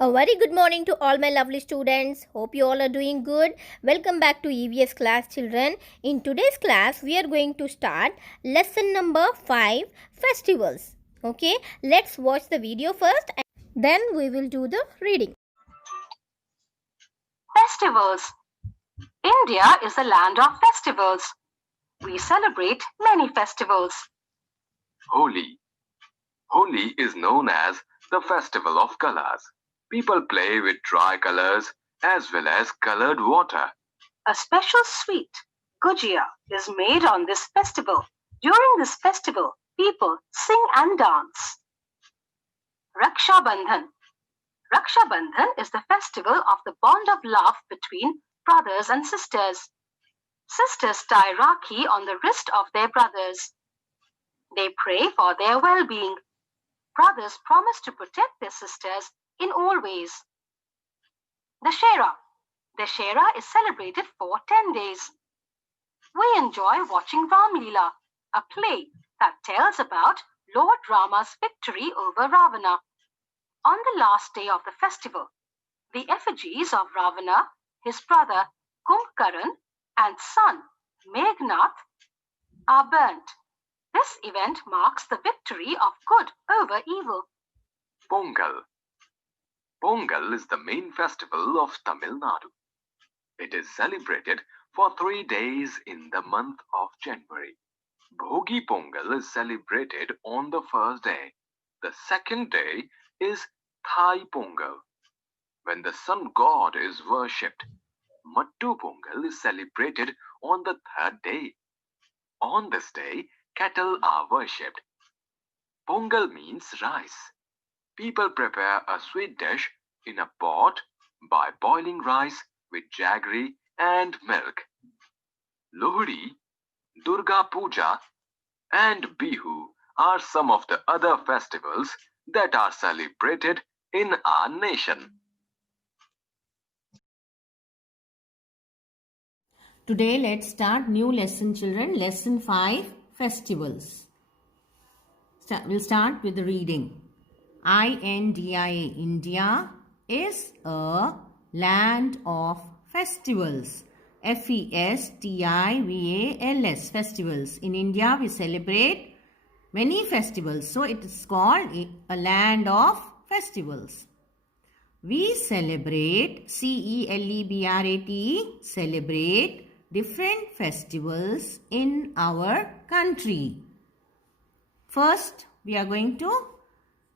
A very good morning to all my lovely students. Hope you all are doing good. Welcome back to EVS class, children. In today's class, we are going to start lesson number 5, festivals. Okay, let's watch the video first and then we will do the reading. Festivals. India is a land of festivals. We celebrate many festivals. Holi. Holi is known as the festival of colors. People play with dry colors as well as colored water. A special sweet, gujia, is made on this festival. During this festival, people sing and dance. Raksha Bandhan. Raksha Bandhan is the festival of the bond of love between brothers and sisters. Sisters tie Rakhi on the wrist of their brothers. They pray for their well-being. Brothers promise to protect their sisters in all ways. Dashera. Dashera is celebrated for 10 days. We enjoy watching Ram Leela, a play that tells about Lord Rama's victory over Ravana. On the last day of the festival, the effigies of Ravana, his brother Kumbhkaran, and son Meghnath are burnt. This event marks the victory of good over evil. Pongal. Pongal is the main festival of Tamil Nadu. It is celebrated for 3 days in the month of January. Bhogi Pongal is celebrated on the first day. The second day is Thai Pongal, when the sun god is worshipped. Mattu Pongal is celebrated on the third day. On this day, cattle are worshipped. Pongal means rice. People prepare a sweet dish in a pot by boiling rice with jaggery and milk. Lohri, Durga Puja, and Bihu are some of the other festivals that are celebrated in our nation. Today let's start new lesson, children. Lesson 5, festivals. We'll start with the reading. India. India is a land of festivals. Festivals. Festivals. In India we celebrate many festivals. So it is called a land of festivals. We celebrate, celebrate different festivals in our country. First, we are going to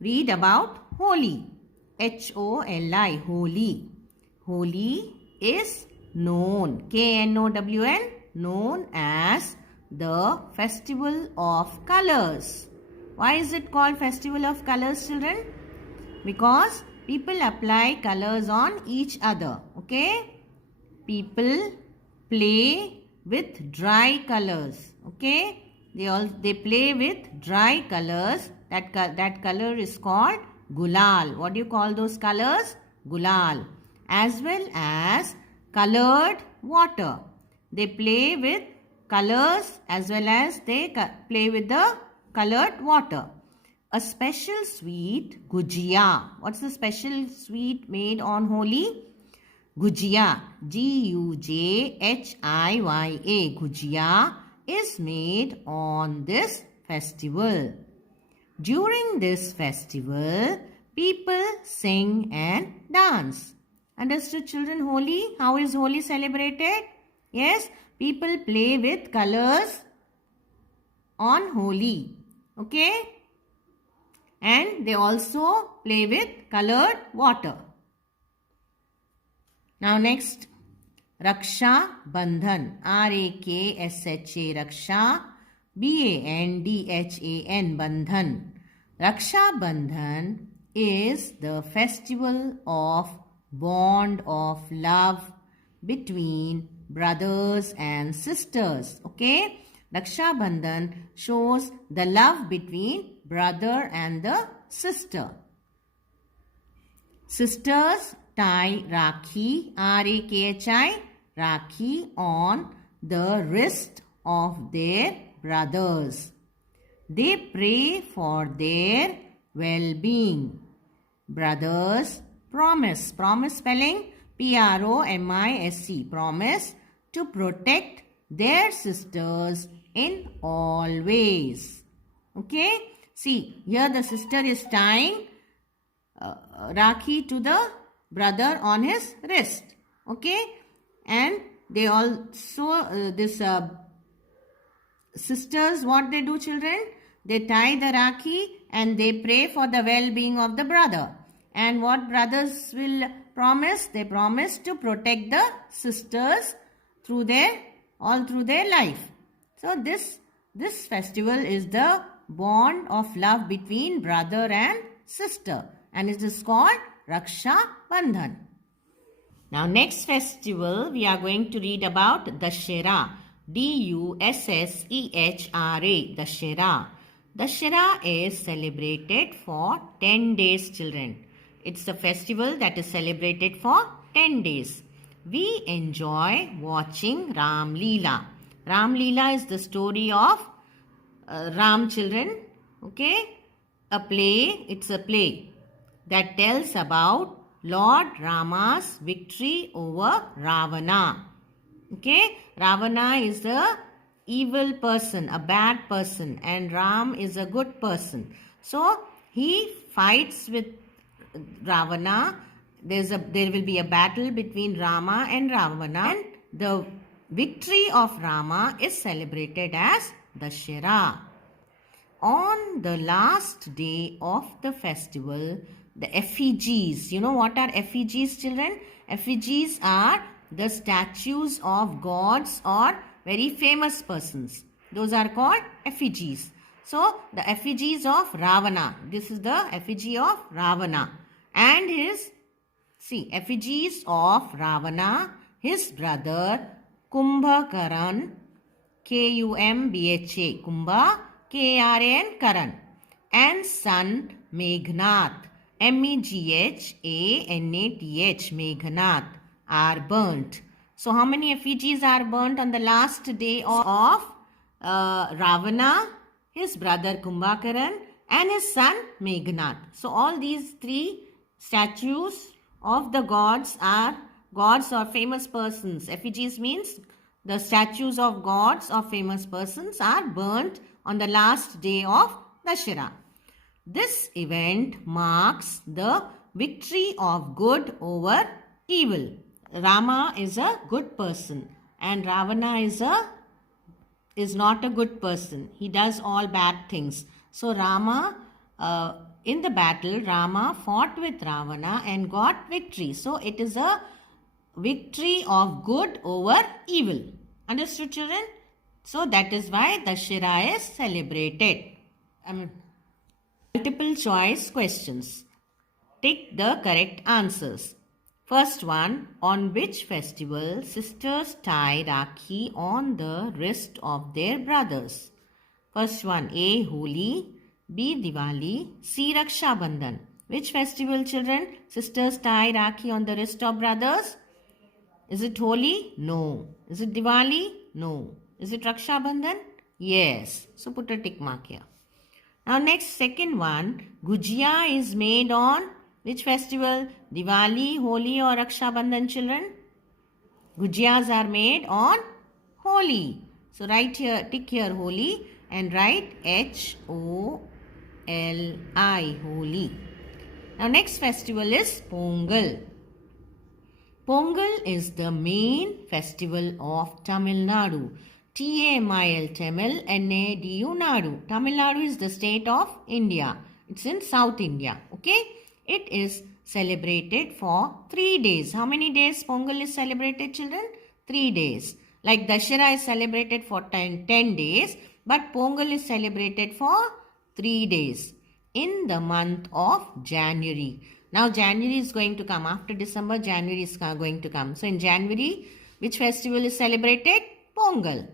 read about Holi. Holi. Holi. Holi is known, Known, known as the festival of colors. Why is it called festival of colors, children? Because people apply colors on each other. Okay? People play with dry colors. Okay? They play with dry colors. That color is called gulal. What do you call those colors? Gulal. As well as colored water. They play with colors as well as they play with the colored water. A special sweet, gujia. What's the special sweet made on Holi? Gujia. Gujia. Gujia is made on this festival. During this festival, people sing and dance. Understood, children? Holi? How is Holi celebrated? Yes, people play with colors on Holi. Okay? And they also play with colored water. Now next, Raksha Bandhan. R-A-K-S-H-A, Raksha. B-A-N-D-H-A-N, Bandhan. Raksha Bandhan is the festival of bond of love between brothers and sisters. Okay? Raksha Bandhan shows the love between brother and the sister. Sisters tie Rakhi, R-A-K-H-I, Rakhi on the wrist of their brothers. They pray for their well-being. Brothers promise. Promise spelling Promise. Promise to protect their sisters in all ways. Okay? See, here the sister is tying Rakhi to the brother on his wrist. Okay? And they also, sisters, what they do, children? They tie the Rakhi and they pray for the well-being of the brother. And what brothers will promise? They promise to protect the sisters all through their life. So this festival is the bond of love between brother and sister, and it is called Raksha Bandhan. Now next festival we are going to read about Dussehra. Dussehra. Dussehra. Dussehra is celebrated for 10 days, children. It's a festival that is celebrated for 10 days. We enjoy watching Ram Leela. Ram Leela is the story of Ram, children. Okay? It's a play that tells about Lord Rama's victory over Ravana. Okay? Ravana is the evil person, a bad person, and Ram is a good person. So he fights with Ravana. There will be a battle between Rama and Ravana, and the victory of Rama is celebrated as Dussehra. On the last day of the festival, the effigies. You know what are effigies, children? Effigies are the statues of gods or very famous persons. Those are called effigies. So, the effigies of Ravana. This is the effigy of Ravana. And effigies of Ravana, his brother Kumbhakaran, Kumbha, Kumbha, Karan, Karan, and son Meghnath, Meghnath, Meghnath, are burnt. So how many effigies are burnt on the last day of Ravana, his brother Kumbhakaran, and his son Meghnath? So all these three statues of the gods are gods or famous persons. Effigies means the statues of gods or famous persons are burnt on the last day of Dussehra. This event marks the victory of good over evil. Rama is a good person and Ravana is not a good person. He does all bad things. So in the battle, Rama fought with Ravana and got victory. So it is a victory of good over evil. Understood, children? So that is why Dussehra is celebrated. Multiple choice questions. Tick the correct answers. First one, on which festival sisters tie Rakhi on the wrist of their brothers? First one, A. Holi, B. Diwali, C. Raksha Bandhan. Which festival, children? Sisters tie Rakhi on the wrist of brothers? Is it Holi? No. Is it Diwali? No. Is it Raksha Bandhan? Yes. So put a tick mark here. Now next, second one, Gujia is made on which festival? Diwali, Holi or Raksha Bandhan, children? Gujiyas are made on Holi. So write here, tick here Holi and write H-O-L-I, Holi. Now next festival is Pongal. Pongal is the main festival of Tamil Nadu. T-A-M-I-L, Tamil, N-A-D-U, Nadu. Tamil Nadu is the state of India. It's in South India. Okay? It is celebrated for 3 days. How many days Pongal is celebrated, children? 3 days. Like Dussehra is celebrated for 10 days, but Pongal is celebrated for 3 days in the month of January. Now January is going to come. After December, January is going to come. So in January, which festival is celebrated? Pongal.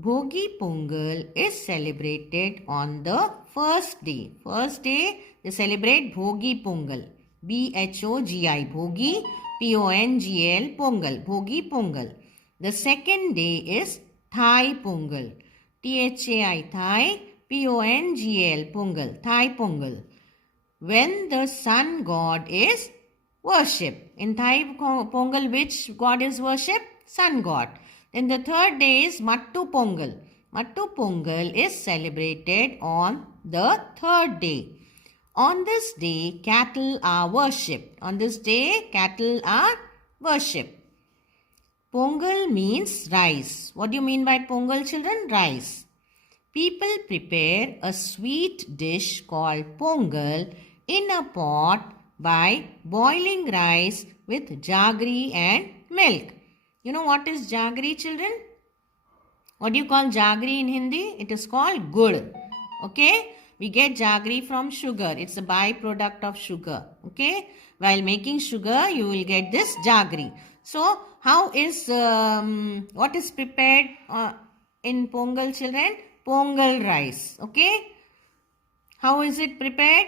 Bhogi Pongal is celebrated on the first day. First day, they celebrate Bhogi Pongal. B-H-O-G-I. Bhogi, P-O-N-G-L, Pongal. Bhogi Pongal. The second day is Thai Pongal. T-H-A-I, Thai, P-O-N-G-L, Pongal. Thai Pongal. When the sun god is worship. In Thai Pongal, which god is worshipped? Sun god. Then the third day is Mattu Pongal. Mattu Pongal is celebrated on the third day. On this day, cattle are worshipped. On this day, cattle are worshipped. Pongal means rice. What do you mean by Pongal, children? Rice. People prepare a sweet dish called Pongal in a pot by boiling rice with jaggery and milk. You know what is jaggery, children? What do you call jaggery in Hindi? It is called gud. Okay? We get jaggery from sugar. It's a byproduct of sugar. Okay? While making sugar, you will get this jaggery. So, how is, what is prepared in Pongal, children? Pongal rice. Okay? How is it prepared?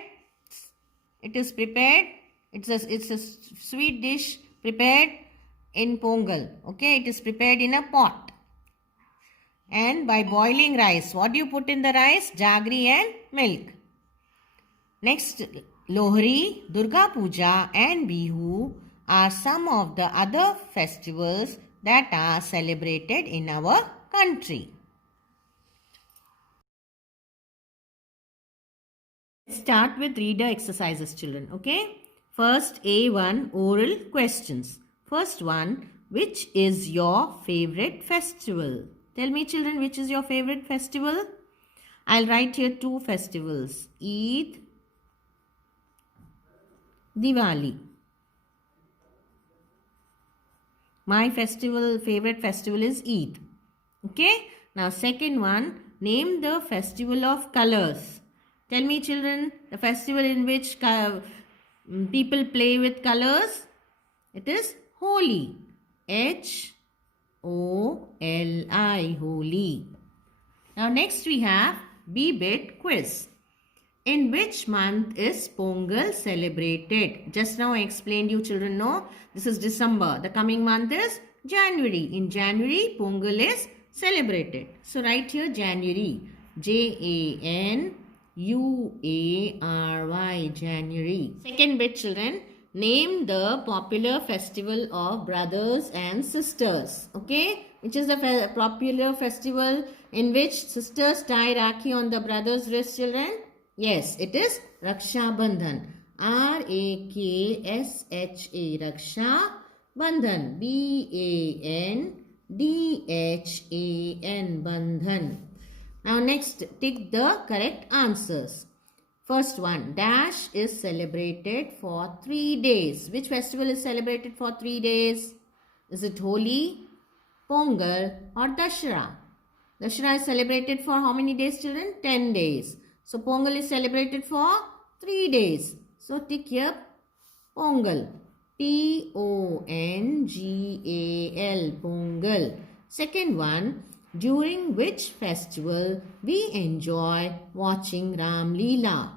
It is prepared. It's a sweet dish prepared in Pongal. Okay? It is prepared in a pot. And by boiling rice, what do you put in the rice? Jaggery and milk. Next, Lohri, Durga Puja and Bihu are some of the other festivals that are celebrated in our country. Let's start with reader exercises, children. Okay? First, A1 oral questions. First one, which is your favorite festival? Tell me, children, which is your favorite festival? I'll write here two festivals. Eid, Diwali. My favorite festival is Eid. Okay? Now, second one, name the festival of colors. Tell me, children, the festival in which people play with colors. It is Holi. H-O-L-I, Holi. Now next we have B-Bit quiz. In which month is Pongal celebrated? Just now I explained, you children know. This is December. The coming month is January. In January, Pongal is celebrated. So write here January. J-A-N-U-A-R-Y, January. Second bit, children. Name the popular festival of brothers and sisters. Okay? Which is the popular festival in which sisters tie Rakhi on the brother's wrist, children? Yes, it is Raksha Bandhan. R-A-K-S-H-A, Raksha Bandhan. B-A-N-D-H-A-N, Bandhan. Now next, tick the correct answers. First one, Dash is celebrated for 3 days. Which festival is celebrated for 3 days? Is it Holi, Pongal or Dashera? Dashera is celebrated for how many days, children? 10 days. So Pongal is celebrated for 3 days. So tick here Pongal. P-O-N-G-A-L, Pongal. Second one, during which festival we enjoy watching Ram Leela?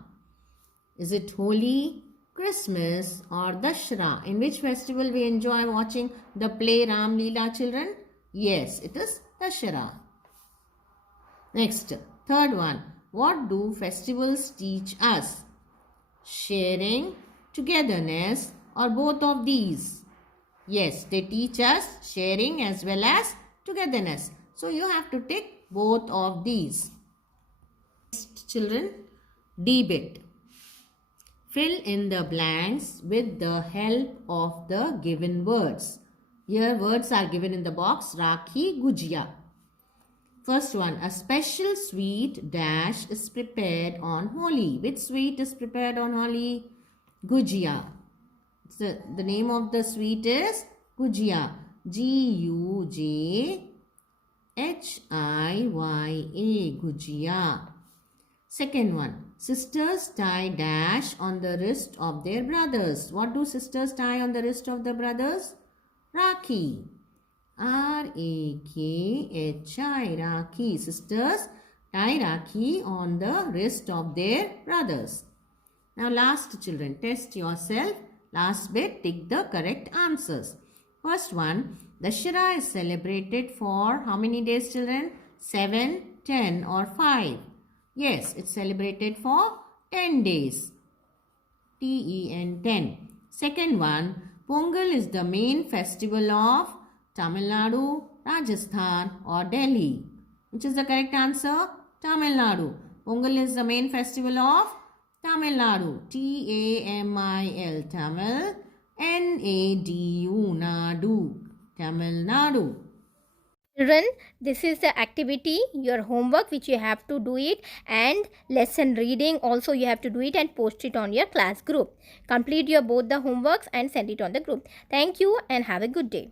Is it Holi, Christmas or Dashera? In which festival we enjoy watching the play Ram Leela, children? Yes, it is Dashera. Next, third one. What do festivals teach us? Sharing, togetherness or both of these? Yes, they teach us sharing as well as togetherness. So you have to tick both of these. Next, children, D-Bit. Fill in the blanks with the help of the given words. Here words are given in the box. Rakhi, Gujia. First one, a special sweet dash is prepared on Holi. Which sweet is prepared on Holi? Gujia. So the name of the sweet is Gujia. G-U-J-H-I-Y-A, Gujia. Second one, sisters tie dash on the wrist of their brothers. What do sisters tie on the wrist of the brothers? Rakhi. R-A-K-H-I, Rakhi. Sisters tie Rakhi on the wrist of their brothers. Now last, children, test yourself. Last bit, tick the correct answers. First one, Dashera is celebrated for how many days, children? 7, 10 or 5? Yes, it's celebrated for 10 days. T-E-N, 10. Second one, Pongal is the main festival of Tamil Nadu, Rajasthan or Delhi. Which is the correct answer? Tamil Nadu. Pongal is the main festival of Tamil Nadu. T-A-M-I-L, Tamil. N-A-D-U, Nadu. Tamil Nadu. Children, this is the activity, your homework which you have to do it, and lesson reading also you have to do it and post it on your class group. Complete your both the homeworks and send it on the group. Thank you and have a good day.